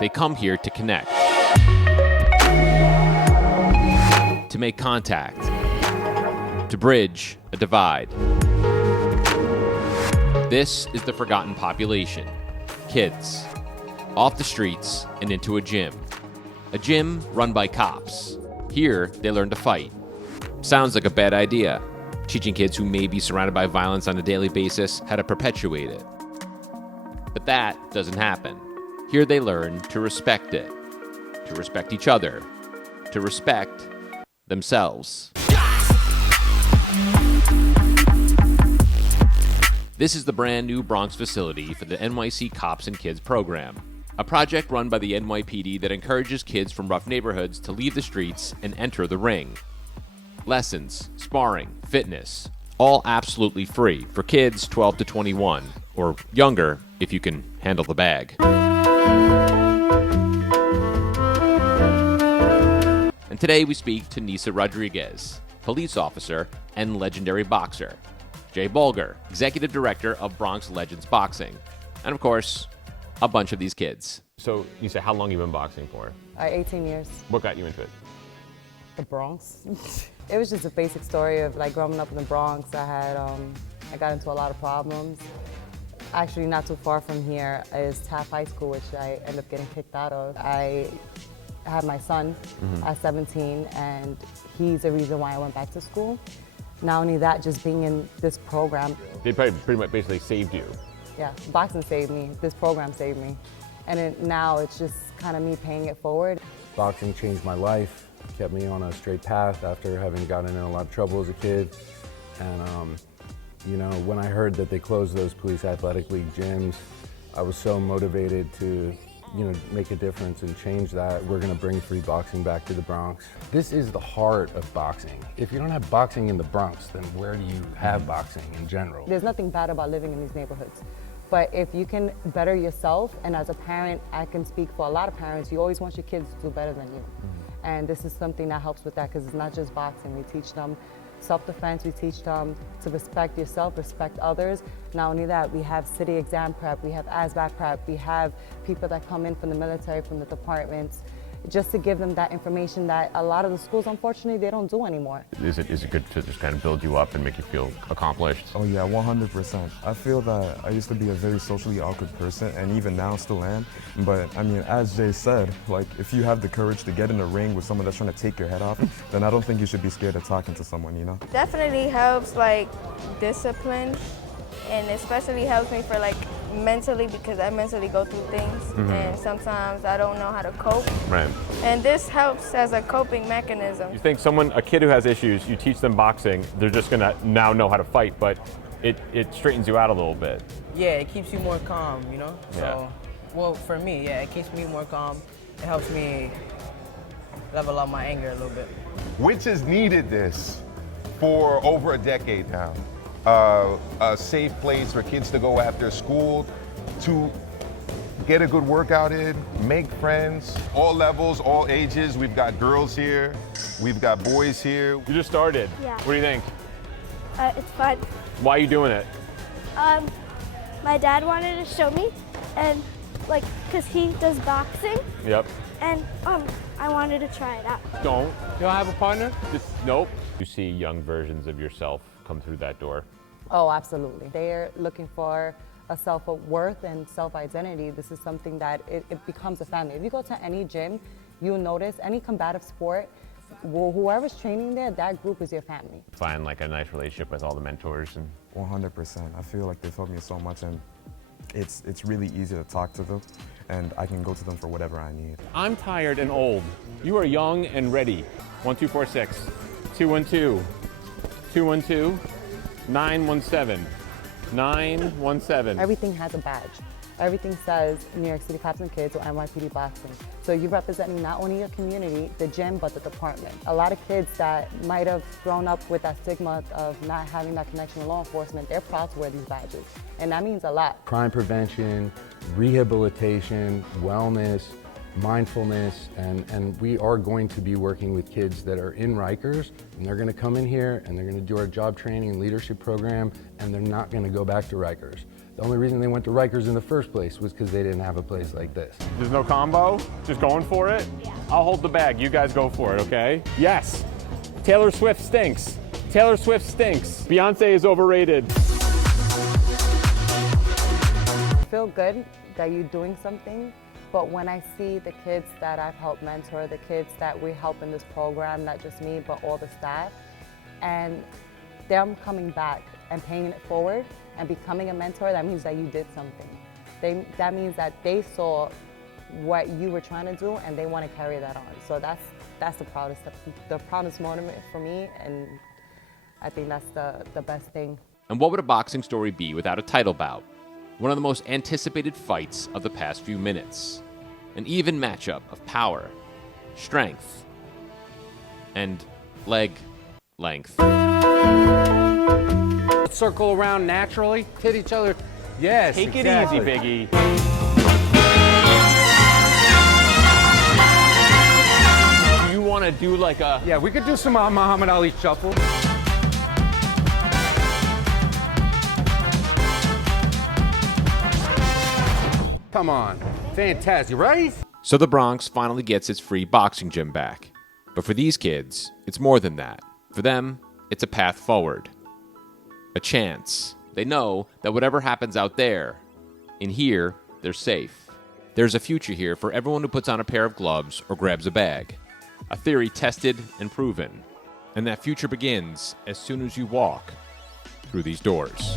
They come here to connect, to make contact, to bridge a divide. This is the forgotten population. Kids. Off the streets and into a gym. A gym run by cops. Here, they learn to fight. Sounds like a bad idea. Teaching kids who may be surrounded by violence on a daily basis how to perpetuate it. But that doesn't happen. Here they learn to respect it, to respect each other, to respect themselves. This is the brand new Bronx facility for the NYC Cops and Kids program, a project run by the NYPD that encourages kids from rough neighborhoods to leave the streets and enter the ring. Lessons, sparring, fitness, all absolutely free for kids 12 to 21, or younger if you can handle the bag. And today we speak to Nisa Rodriguez, police officer and legendary boxer, Jay Bulger, executive director of Bronx Legends Boxing, and of course, a bunch of these kids. So, Nisa, how long have you been boxing for? 18 years. What got you into it? The Bronx. It was just a basic story of like growing up in the Bronx. I got into a lot of problems. Actually, not too far from here is Taft High School, which I ended up getting kicked out of. I had my son at 17, and he's the reason why I went back to school. Not only that, just being in this program. They probably pretty much basically saved you. Yeah, boxing saved me. This program saved me. And now it's just kind of me paying it forward. Boxing changed my life, kept me on a straight path after having gotten in a lot of trouble as a kid. And you know, when I heard that they closed those police athletic league gyms, I was so motivated to, you know, make a difference and change that. We're gonna bring free boxing back to the Bronx. This is the heart of boxing. If you don't have boxing in the Bronx, then where do you have boxing in general? There's nothing bad about living in these neighborhoods. But if you can better yourself, and as a parent, I can speak for a lot of parents, you always want your kids to do better than you. And this is something that helps with that, because it's not just boxing. We teach them self-defense, we teach them to respect yourself, respect others. Not only that, we have city exam prep, we have ASVAB prep, we have people that come in from the military, from the departments, just to give them that information that a lot of the schools, unfortunately, they don't do anymore. Is it good to just kind of build you up and make you feel accomplished? Oh yeah, 100%. I feel that I used to be a very socially awkward person, and even now still am. But I mean, as Jay said, like if you have the courage to get in a ring with someone that's trying to take your head off, then I don't think you should be scared of talking to someone, you know? Definitely helps like discipline, and especially helps me for like mentally, because I mentally go through things and sometimes I don't know how to cope. Right. And this helps as a coping mechanism. You think a kid who has issues, you teach them boxing, they're just gonna now know how to fight, but it straightens you out a little bit. Yeah, it keeps you more calm, you know? Yeah. So, well, for me, yeah, it keeps me more calm. It helps me level out my anger a little bit. Which has needed this for over a decade now. A safe place for kids to go after school, to get a good workout in, make friends, all levels, all ages. We've got girls here, we've got boys here. You just started. Yeah. What do you think? It's fun. Why are you doing it? My dad wanted to show me, and like, cause he does boxing, Yep. and I wanted to try it out. Don't. You don't have a partner? Nope. You see young versions of yourself come through that door. Oh, absolutely. They're looking for a self-worth and self-identity. This is something that it becomes a family. If you go to any gym, you'll notice any combative sport, whoever's training there, that group is your family. Find like a nice relationship with all the mentors. And 100%. I feel like they've helped me so much, and it's really easy to talk to them, and I can go to them for whatever I need. I'm tired and old. You are young and ready. 1246 212 212 917 917. Everything has a badge. Everything says New York City Cops and Kids or NYPD Boxing. So you're representing not only your community, the gym, but the department. A lot of kids that might have grown up with that stigma of not having that connection with law enforcement, they're proud to wear these badges. And that means a lot. Crime prevention, rehabilitation, wellness, mindfulness, and we are going to be working with kids that are in Rikers, and they're gonna come in here and they're gonna do our job training and leadership program, and they're not gonna go back to Rikers. The only reason they went to Rikers in the first place was because they didn't have a place like this. There's no combo? Just going for it? Yeah. I'll hold the bag. You guys go for it, okay? Yes. Taylor Swift stinks. Taylor Swift stinks. Beyonce is overrated. I feel good that you're doing something, but when I see the kids that I've helped mentor, the kids that we help in this program, not just me, but all the staff, and them coming back and paying it forward and becoming a mentor, that means that you did something. That means that they saw what you were trying to do and they want to carry that on. So that's the proudest moment for me, and I think that's the best thing. And what would a boxing story be without a title bout? One of the most anticipated fights of the past few minutes. An even matchup of power, strength, and leg length. Let's circle around naturally, hit each other. Yes, Take exactly. it easy, Biggie. Do you want to do like a... Yeah, we could do some Muhammad Ali shuffle. Come on, fantastic, right? So the Bronx finally gets its free boxing gym back. But for these kids, it's more than that. For them, it's a path forward. A chance. They know that whatever happens out there, in here, they're safe. There's a future here for everyone who puts on a pair of gloves or grabs a bag. A theory tested and proven. And that future begins as soon as you walk through these doors.